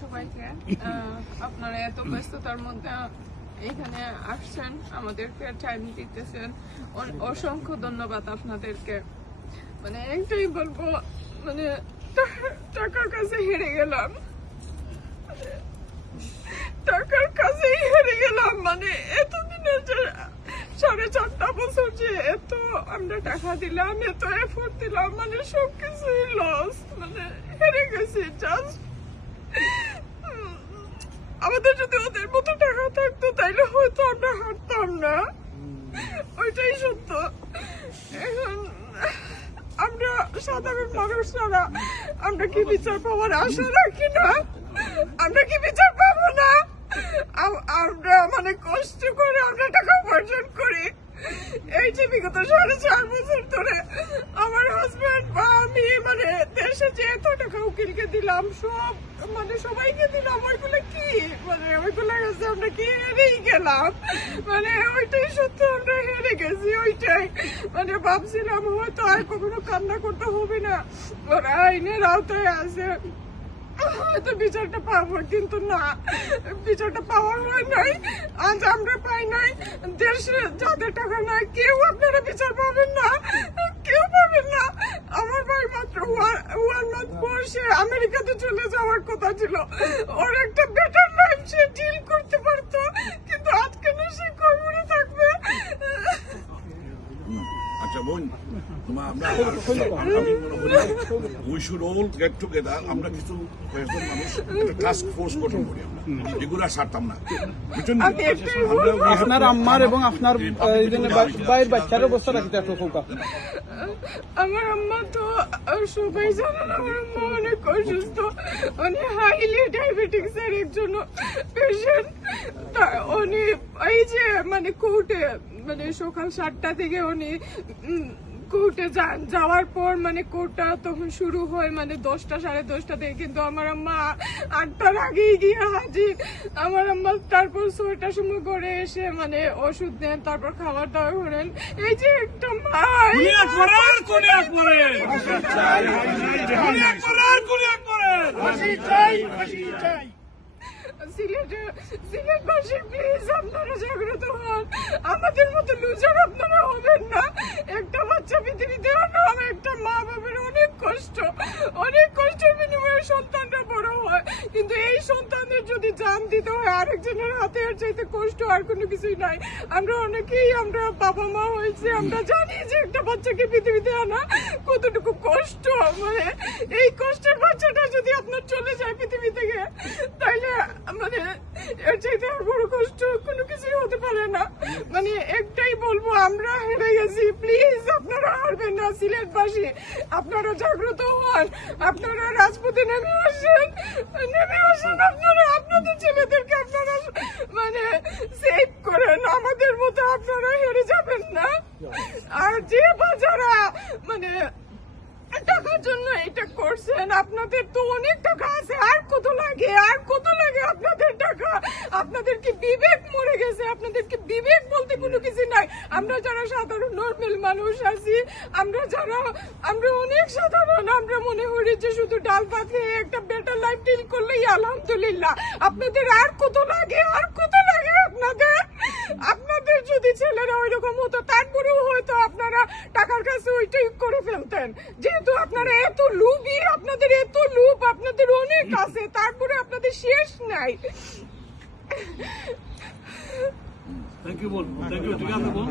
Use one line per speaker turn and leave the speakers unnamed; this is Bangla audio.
সবাইকে আপনারা এত ব্যস্ততার মধ্যে এখানে আসছেন, আমাদেরকে টাইম দিতেছেন। অসংখ্য ধন্যবাদ আপনাদেরকে। মানে একটাই বলব মানে টাকার কাছে হেরে গেলাম। টাকার কাছেই হেরে গেলাম মানে এতদিনের যে সাড়ে চারটা বছর যে এত আমরা টাকা দিলাম, এত এফোর্ট দিলাম মানে সবকিছুই লস মানে হেরে গেছি জাস্ট আমাদের যদি ওদের মতো টাকা থাকতো, তাইলে হয়তো আমরা হাঁটতাম না। ওইটাই সত্য। এখন আমরা সাধারণ মানুষ আমরা কি বিচার পাওয়ার আশা রাখি না? আমরা কি বিচার পাবো না আম- আমরা মানে কষ্ট করে আমরা টাকা উপার্জন করি এই যে বিগত সাড়ে চার বছর ধরে আমার হাজবেন্ড বা আমি মানে দেশে যে এত টাকা উকিলকে দিলাম, সব মানে সবাইকে দিলাম, ওইগুলো কি? মানে ওইগুলো কাছে আমরা কি হেরেই গেলাম? মানে ওইটাই সত্যি, আমরা হেরে গেছি, ওইটাই। মানে ভাবছিলাম হয়তো আর কখনো কান্না করতে হবে না। ওরা আইনের আওতায় আছে। হয়তো বিচারটা পাবো, কিন্তু না। বিচারটা পাওয়া হয় নাই, আজ আমরা পাই নাই। দেশে যাদের টাকা নাই, কেউ আপনারা বিচার পাবেন না। কেউ পাবেন না। আমার ভাই মান্থ সে আমেরিকাতে চলে যাওয়ার কথা ছিল। ওর একটা বেটার লাইফ সে ডিল করতে পারতো কিন্তু আজকে না সে কবরে থাকবে।
আচ্ছা বোন তোমার আমরা আমি we should all get together আমরা কিছু কয়েকজন মানুষ টাস্ক ফোর্স গঠন করি আমরা। এগুলো সারতাম না।
আপনার আম্মার এবং আপনার বাইর বাচ্চার কি একটু
আমার আম্মা তো সবাই জানেন আমার আম্মা অনেক অসুস্থ, উনি হাইলি ডায়াবেটিক্স এর একজন পেশেন্ট উনি এই যে মানে কোর্টে মানে সকাল সাতটা থেকে উনি কোর্টে যান যাওয়ার পর মানে কোর্টটা তখন শুরু হয় মানে দশটা সাড়ে দশটা থেকে। কিন্তু আমার আম্মা আটটার আগেই গিয়ে হাজির। আমার আম্মা তারপর ছয়টার সময় করে এসে মানে ওষুধ দেন তারপর খাবার দাবার করেন। এই যে একটা মা সিলেটে সিলেটবাসী প্লিজ আপনারা জাগ্রত হন। আমাদের মতো লুজার আপনারা হবেন না একটা বাচ্চা পৃথিবীতে আনা একটা মা বাবার অনেক কষ্ট অনেক কষ্টের বিনিময়ে সন্তানরা বড় হয় কিন্তু এই সন্তানদের যদি জান দিতে হয় আরেকজনের হাতে আর চাইতে কষ্ট আর কোনো কিছুই নাই। আমরা অনেকেই আমরা বাবা মা হয়েছে আমরা জানি যে একটা বাচ্চাকে পৃথিবীতে আনা কতটুকু কষ্ট মানে এই কষ্টের বাচ্চাটা যদি আপনার চলে যায় পৃথিবী থেকে তাইলে মানে এর চাইতে আর বড় কষ্ট কোনো কিছুই হতে পারে না। মানে একটাই বলব আমরা হেরে গেছি প্লিজ না সিলেটবাসী, আপনারা জাগ্রত হন, আপনারা রাজপথে নেমে আসেন নেমে আসেন, আপনারা আপনাদের ছেলেদেরকে আপনারা মানে সেভ করেন, আমাদের মতো আপনারা হেরে যাবেন না। আর যে বা যারা মানে টাকার জন্য এটা করছেন, আপনাদের তো অনেক টাকা আছে, আর কত লাগে, আর কত লাগে আপনাদের আপনাদের কি বিবেক মরে গেছে আপনাদের কি বিবেক বলতে কোনো কিছু নাই। আমরা যারা সাধারণ নর্মাল মানুষ আছি আমরা যারা আমরা অনেক সাধারণ আমরা মনে করি যে শুধু ডাল ভাত খেয়ে একটা বেটার লাইফ ডিল করলেই আলহামদুলিল্লাহ। আপনাদের আর কত লাগে আর কত লাগে আপনাদের? আপনাদের যদি ছেলেরা ওই রকম হতো তারপরেও হয়তো আপনারা টাকার কাছে ওইটাই করে ফেলতেন। যেহেতু আপনারা এত লুবি আপনাদের এত লুপ আপনাদের অনেক আছে তারপরে আপনাদের শেষ নাই।
Thank you ball thank you ঠিক আছে বল